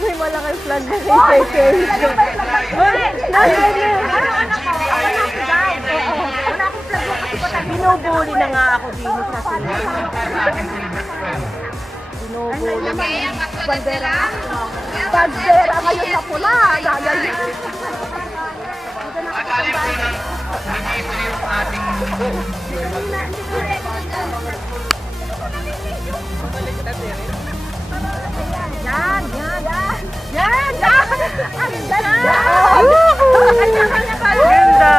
may malaking flag na kay Kay. Binubuli na nga ako din sa sila. Binubuli na. Bandera. Bandera ngayon na pula. Gagaling. Yan! Yan! Ang ganda! Ganda!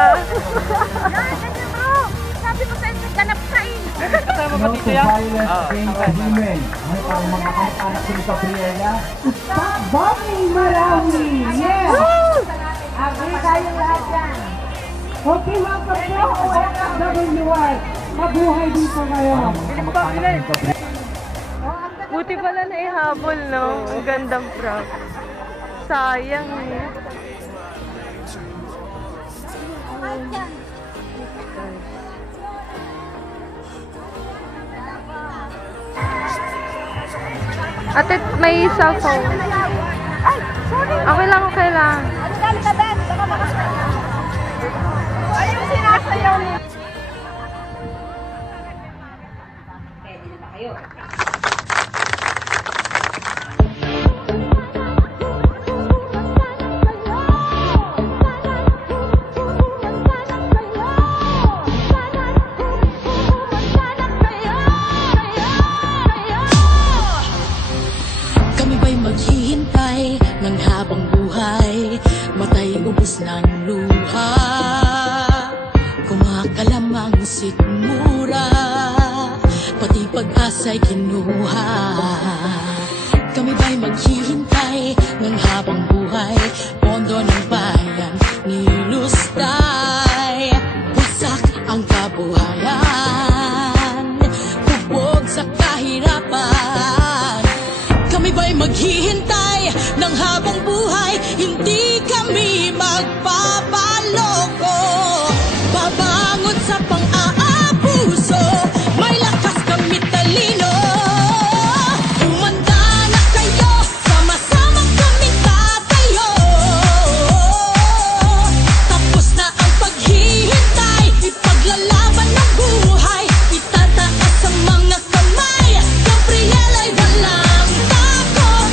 Sabi ko sa inyo, ganap sa inyo. Kasama ba dito yan? May parang mga anak ko sa Priega. Bobby Marawi! Yes! Agree tayong lahat yan. Okay, welcome po. OFWY. Mabuhay dito ngayon. Buti pala na ihabol, no? Ang gandang prop. Sayang eh. Ate, may cellphone. Ay, sorry. Okay lang, okay lang. Ayun, sinasayaw niya. Pwede na ba kayo? Kami ba'y maghihintay ng habang buhay, matay ubos ng luha, kumakalamang sikmura, pati pag-asa'y kinuha. Kami ba'y maghihintay ng habang buhay, pondo ng bayan nilustay, wasak ang kabuhayan, bubog sa kahirapan. Kami ba'y maghihintay ng habang buhay, hindi kami magpapaloko, babangon sa pang-aabuso, may lakas kami talino. Humanda na kayo, sama-sama kaming tatayo, tapos na ang paghihintay, ipaglalaban ng buhay, itataas ang mga kamay, Gabriel ay walang takot,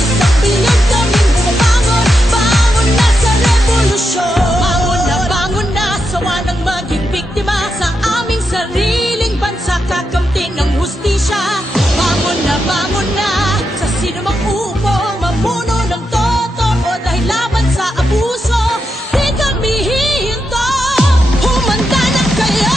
isang bilyon kaming bumabangon, bangon na sa revolusyon, bangon na, sawa ng maging biktima sa aming sariling bansa, kakamting ng hustisya, bangon na, sa sino mang upo, mamuno ng totoo, dahil laban sa abuso, di kami hihinto, humanda na kayo!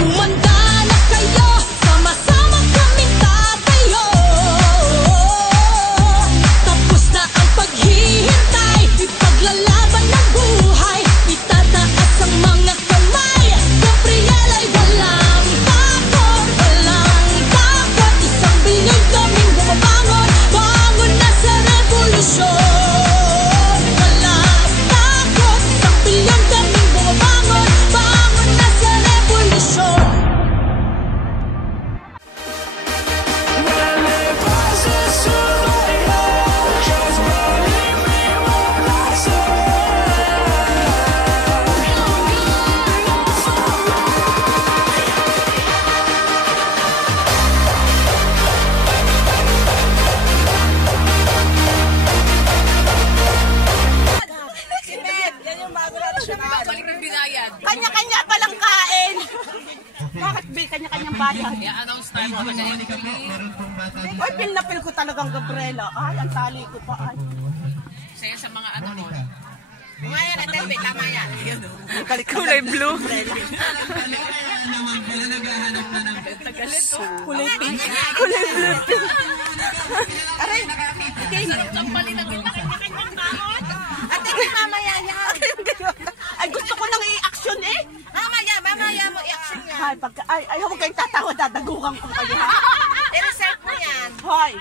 Humanda na kayo, sama-sama kaming tatayo, tapos na ang paghihintay, ipaglalaban ng buhay, itataas ang mga kamay, Gabriel ay walang takot, isang bilyon kaming bumabangon, bangon na sa revolusyon, walang takot, isang bilyon kaming bumabangon, bangon na sa revolusyon. Kanya-kanya palang kain. Bakit ba kanya-kanyang bayad? I-announce time mo na Oy, pil na pil ko talagang Gabriela. Ay, ang tali ko pa. Ay. Saya sa mga ano mo. Mga yan, Ate, tama yan. Kulay blue. Kulay pink. Kulay blue. Aray, Ate, Kampali na kita. kanya-kanyang bangon. Ate, mamaya yan. Ay, gusto ko lang i-action eh. Mamaya mo i-action yan. Ay, huwag kayong tatawa, dadagukan ko kayo ha. I-reserve mo yan. Hoy.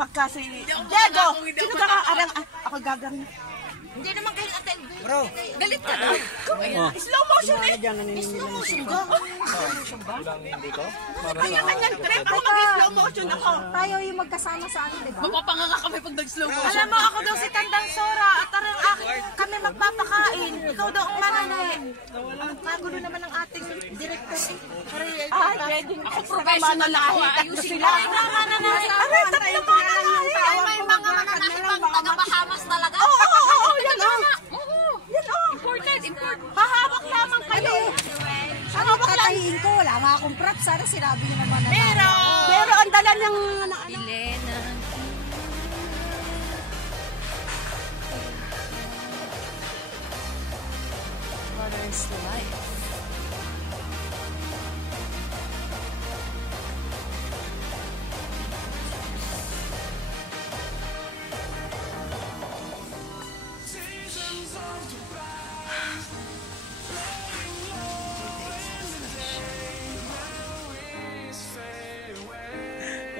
Pagka si Diego, sino ka arang ako gagang. Hindi naman kayo natin. Bro, galit ka na. Slow motion eh. Slow motion ka. Kaya kanyang trip kung mag-slow motion ako. Tayo yung magkasama sa ano, di ba? Mapapanganga kami pag nag-slow motion. Alam mo, ako daw si Tandang Sora at arang kami magpapakain. Ikaw daw ang mananay. Ang kagulo naman ng ating director eh. Ay, pwedeng Ako professional ako. Ayusin sila. Mananay. Aray, tatlo mananay. Ay, may mga mananahibang taga-Bahamas talaga. Oo, yan o. Yan o. Important, important. Hahawak lamang kayo. Hahawak lang. Katahiin ko, wala nga akong prop. Sana sinabi niyo naman na. Pero ang dala niyang Elena. Mother's life.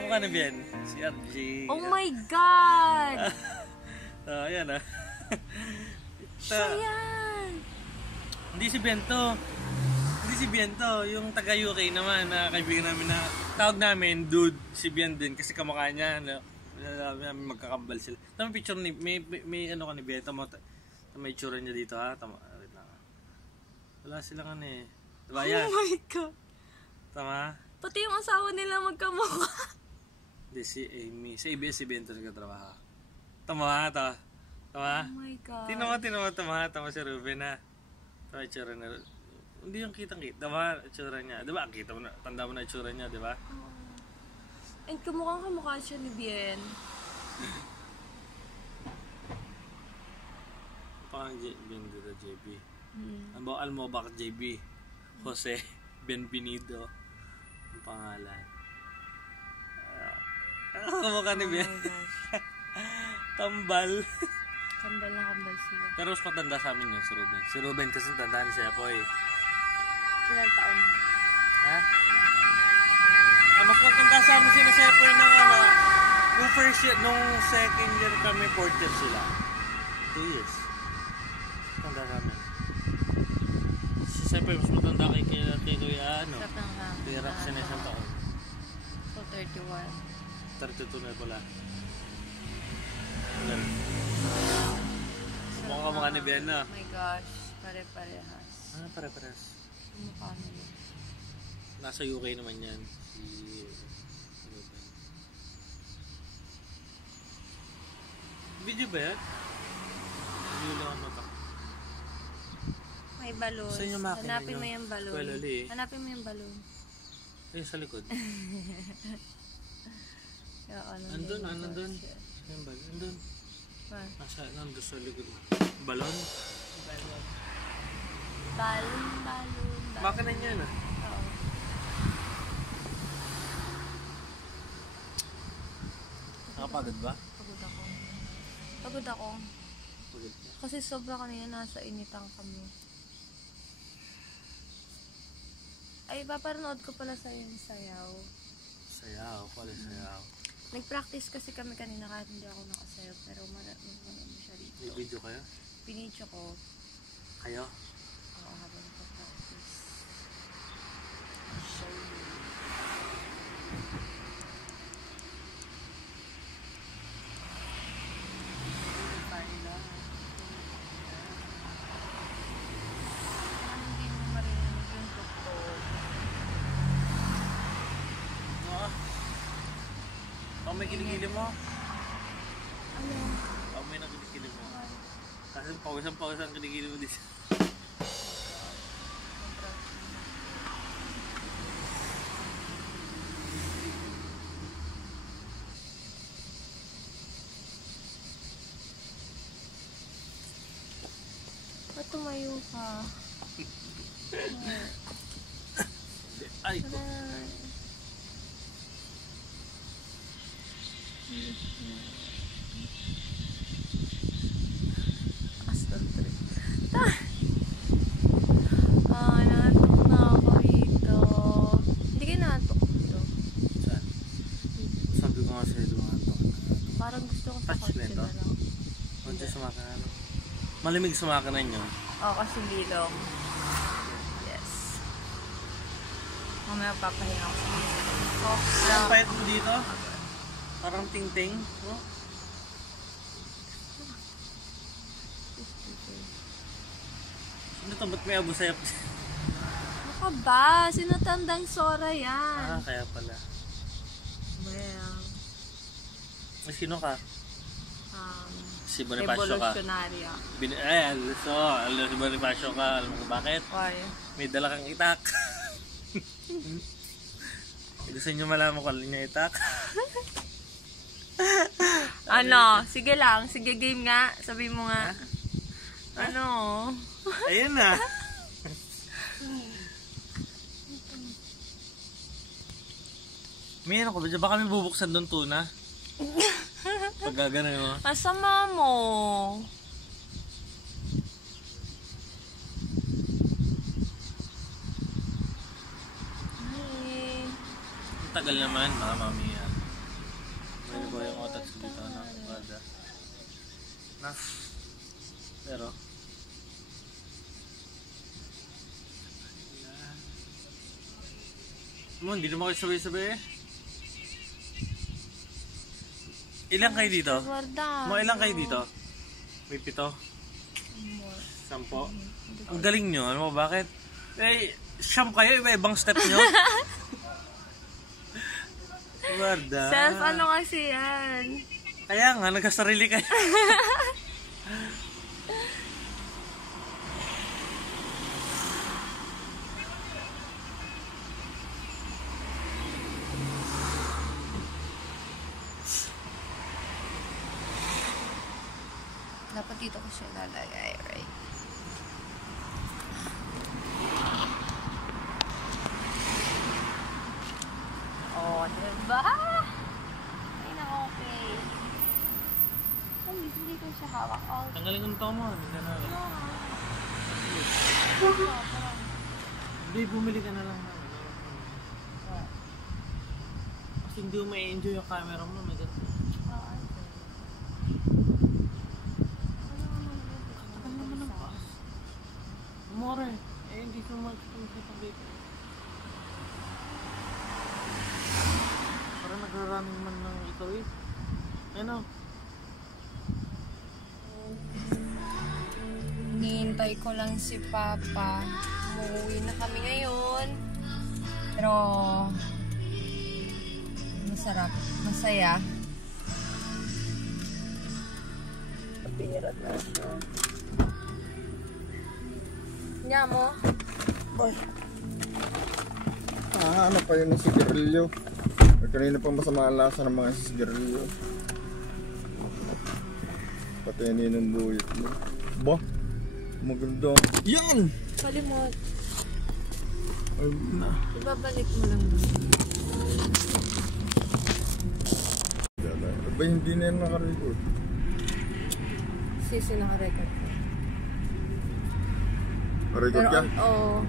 Kung ano bien? Si RJ. Oh my God! Ayan ah. Siya yan! Hindi si Bento. Hindi si Bento. Yung taga UK naman na kaibigan namin na tawag namin, dude, si Bien din kasi kamukha niya. No? Magkakambal sila. Tama picture ni, may ano ka ni Bento mo. May tsura niya dito ha. Tama. Wala silang ano eh. Diba yan? Oh my God! Tama? Pati yung asawa nila magkamukha. Hindi si Amy. Sa ABS si Bento nagkatrabaho. Tama ha? Tama? Oh my God. Tama si Ruben ha. Tama itsura na. Hindi yung kitang-kita. Tama itsura niya. Diba? Kita mo na. Tanda mo na itsura niya, diba? And kamukha siya ni Bien. Parang Bien dito, JB. Almobak JB. Jose Benvenido. Ang pangalan. Kamukha ni Bien. Kambal. Kambal na kambal sila. Pero mas matanda sa amin yun si Ruben. Si Ruben kasi tandaan siya po eh. Ilang taon na? Ha? Mas matanda sa amin si Sepoy ng ano. Nung first year, nung second year kami, fourth year sila. 2 years. Tanda sa amin. Si Sepoy mas matanda kay Kuya ano. Kuya Roxanne na isang taon. So 31. 32 na pala. Mukha ka mga ni Bien na. Oh my gosh. Pare-parehas. Pare-pares. Mukha nila. Nasa UK naman yan. Si Ruben. Video ba yan? Video lang ang mata. May balon. Saan yung makina Hanapin nyo? mo yung balon. Well, ali eh. Hanapin mo yung balon. Ayun sa likod. Kaya ano Andun, yun, nandun. gosh. Ayun ba? Andun. Ah. Nandun sa likod. Balon? Balon. Makina niya na. Oo. Nakapagod ba? Pagod ako. Pagod ka. Kasi sobra kanina nasa initan kami. Ay, paparanood ko pala sa yung sayaw. Sayaw. Pala sayaw. Nag-practice kasi kami kanina kahit hindi ako nakasayaw. Pero manood mo siya dito. May video kayo? Pinidyo ko. Kayo? Oo, habang nagpa-practice. Show you. Hindi mo marinig yung tugtog. Pag may kilikili mo. Ano? Pag may nakilikili mo. Kasi pawisan ang kilikili mo dito. Ba't tumayo ka? Ay ko. Aston trip. Naantok na ako dito. Hindi kayo naantok dito. Saan? Sabi ko nga sa'yo, lumantok na. sumakanan. Malamig sumakanan nyo. Oo, kasi bilong. Yes. Mamaya papahinga ako sa bilong. Ang pahit mo dito? Parang ting-ting. No? Sino to? Ba't may abo sa'yo? Baka ba? Sinatandang Sora yan. Kaya pala. Well, Sino ka? Si Bonifacio ka. revolutionaryo. Si Bonifacio ka. Alam mo bakit? Why? May dala kang itak. Gusto nyo malaman kung alin niya itak? Ano? Sige lang. Sige, game nga. Sabi mo nga. Ano? Ayun na. May ano ko ba? Baka may bubuksan doon tuna. Pag gagano'n mo. Masama mo. Ay. Ang tagal naman, mga mamiya. Pwede ba yung otak sa dito na? Bada. Na. Pero. Hindi naman kayo sabay-sabay eh. Ilang kayo dito? Ilang kayo dito? May 7? 10? Ang galing nyo. Ano mo bakit? Eh, siyam kayo. Iba-ibang step nyo. Guarda. Self ano kasi yan? Kaya nga, nagkasarili kayo. Dapat dito ko siya lalagay, right? Oh, diba? Ay na okay. Ay, hindi ko siya hawak. Oh, Tanggalin ko na ito mo. Hindi na lang. Hindi, bumili ka na lang. Kasi hindi mo ma-enjoy yung camera mo. May ganito. Katagal naman ng pass. Amore, hindi ko mag-pagpapagay ka. Parang nagrarunning man ng ikaw eh. Ano? hinihintay ko lang si Papa. Umuwi na kami ngayon. Pero masarap. Masaya. Kapirat na siya. Nya mo? Boy. Ano pa yun ng sigarilyo? Kanina pa masama ang lasa ng mga sigarilyo. Pati yan yun ang buyot mo. Ba? Maganda. Yan! Palimot. Ay na. Ibabalik mo lang doon. Ba hindi na yan nakarecord? Sisi naka-record ko. Record ka? Oo.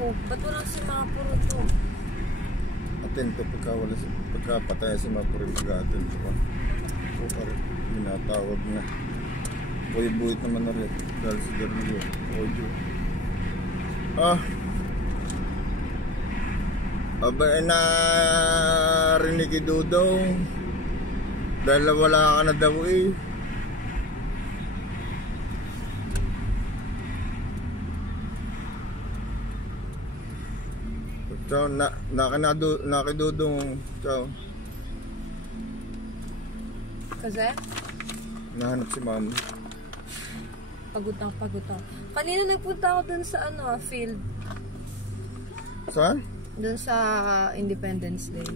Oh, ba't walang si mga puro to? Atento pagka patay si Mapurin mag-atento ka. O parang minatawag na. Buhay-buhit naman na rin. Dahil si Garnillo. Audio. Aba, narinig Dudong. Dahil wala ka na daw eh. Ciao, nakidudong. Ciao. Kasi? Nahanap si Mama. Pagod na. Kanina nagpunta ako dun sa field. Saan? Dun sa Independence Day.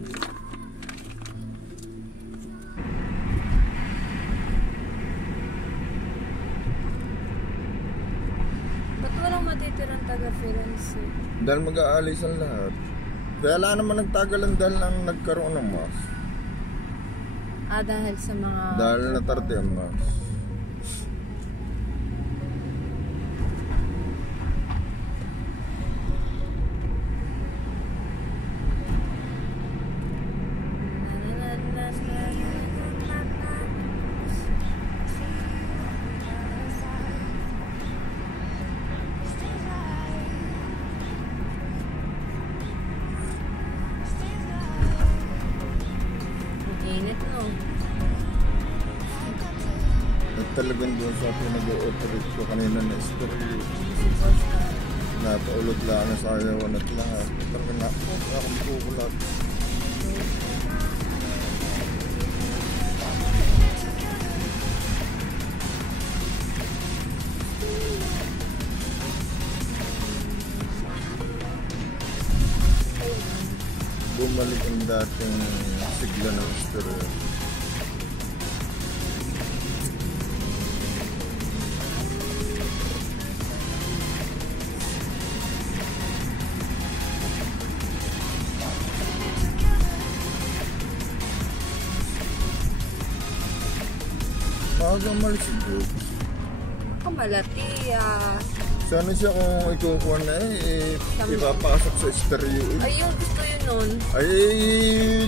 Ba't walang matitirang taga-Firenze? Dahil mag-aalis ang lahat. Kaya wala naman nagtagalan dahil lang nagkaroon ng mask. Dahil sa mga... Dahil natarte ang mask. talagang doon sa pinag-ooperate ko kanina na stereo. Napaulog lang na sayawan at lahat. Talagang nakakampukulat. Bumalik ang dating sigla ng stereo. Bago malis si Brooks. Kamalati Sana siya kung ikukuha na ipapasok sa stereo. Ay, yung gusto yun nun. Ay,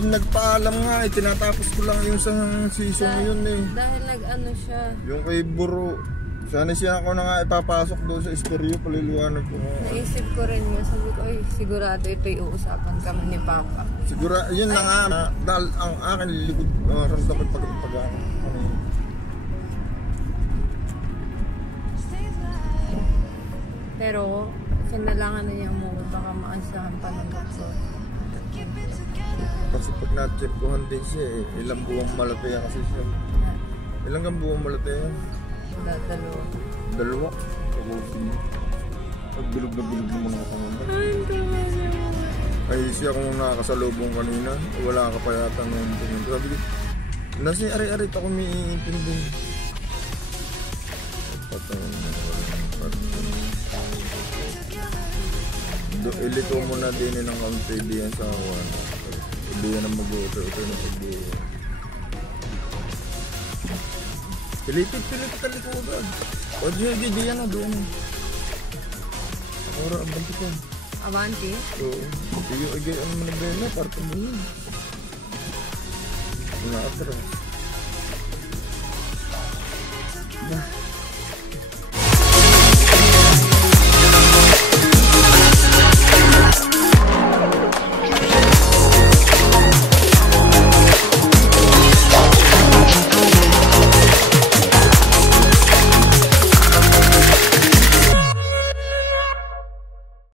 nagpaalam nga tinatapos ko lang yung sa season yun Dahil nag-ano siya. Yung kay Buro. Sana siya ako na nga ipapasok doon sa stereo, paliliwanag ko. Naisip ko rin nga, sabi ko, ay sigurado ito yung uusapan kami ni Papa. Siguro, yun na nga, dahil ang akin likod, ramdam ko pag Pero, kailangan na niya mo, baka maasahan pa ng doktor. Kasi pag na-check-kuhan din siya ilang buwang malataya kasi siya. Ilang buwang malataya? Dalawa. Dalawa? Tagusin mo. Pagbilog na bilog mo mga pangamba. Ay siya kung nakakasalubong kanina, wala ka pa yata nung pumunta. Sabi ko, nasi ari-ari ako may iintindi. Ilito mo na din ng kaunti diyan sa awan. Hindi yan ang mag-uto-uto na pagbuo. Pilipit ka likodan. O di yan na doon. Ora ang banti ka. Avanti? Oo. Iyo agay ang manabela para pamuli. Wala atras. Nah.